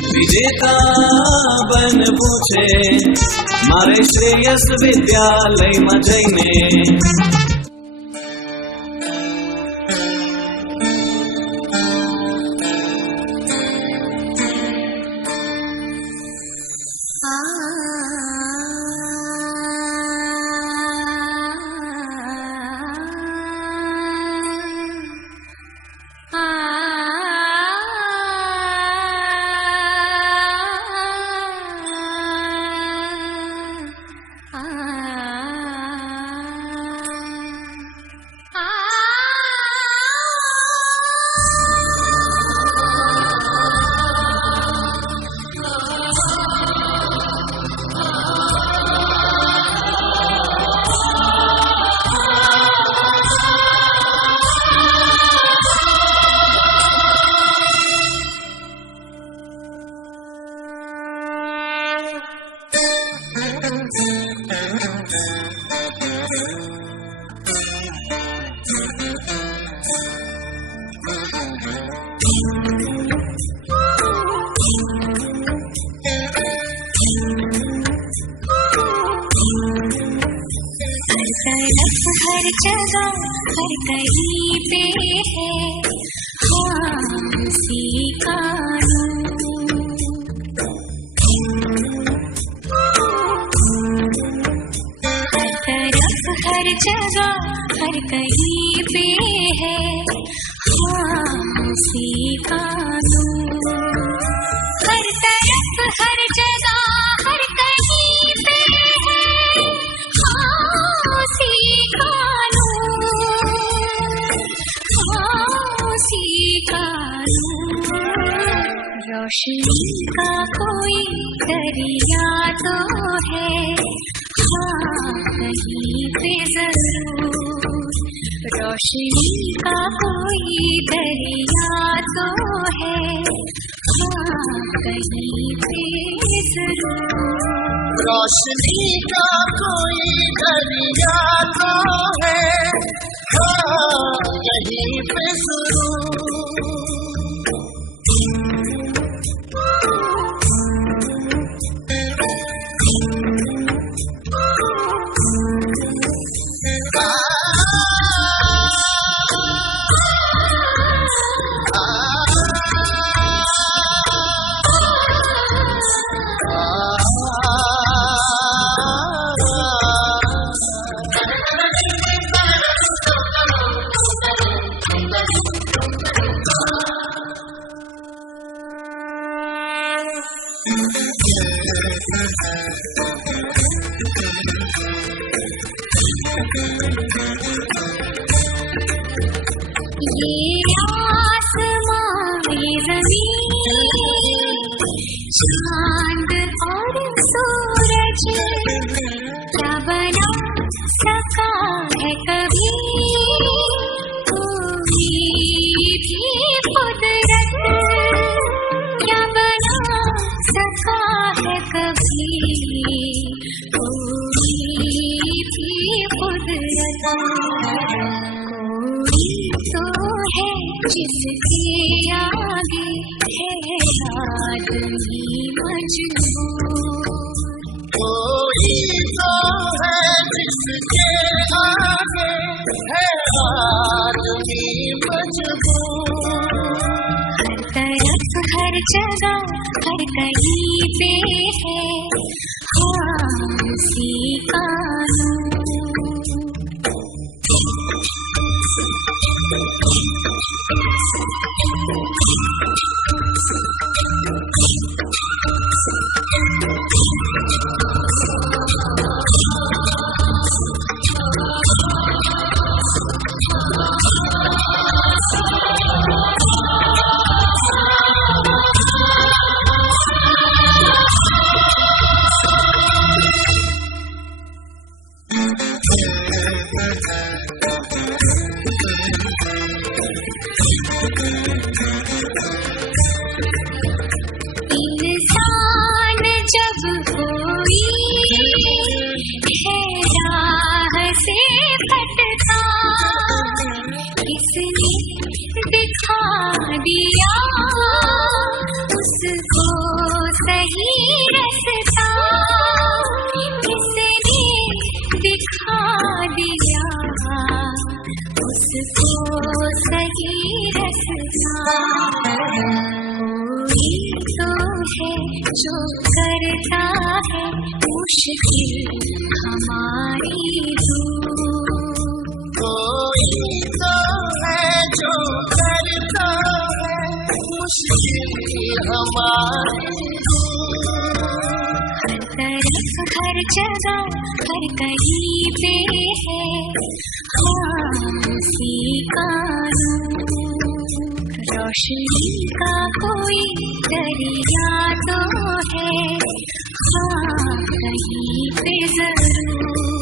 विजेता बनवू छे मारे श्रेयस विद्यालयમાં જઈને हर जगह हर कहीं पे है हंसी कानून। हर तरफ हर जगह हर कहीं पे है हंसी कानून। हर तरफ हर जगह हर कहीं पे है हंसी रोशनी का कोई दरिया तो है हाँ कहीं पे जरूर। रोशनी का कोई दरिया तो है हाँ कहीं पे जरूर। रोशनी का कोई दरिया तो है हाँ कहीं पे जरूर। चांद और सूरज क्या बना सका है कभी कोई भी कुदरत। क्या बना सका है कभी कोई भी कुदरत। कोई तो है जिसके आगे है आदमी मजबूर। कोई तो है जिसके आगे है आदमी मजबूर। हर तरफ हर जगह हर कहीं पे है हंसी कानून। सही रास्ता किसने दिखा दिया, उसको सही रास्ता। कोई तो है जो करता है मुश्किल हमारी दूर, कोई तो है जो करता है मुश्किल हमारी दूर। हर तरफ हर जगह हर कहीं पे है खामोशी का नूर, रोशनी का कोई दरिया तो है हाँ कहीं पे जरूर।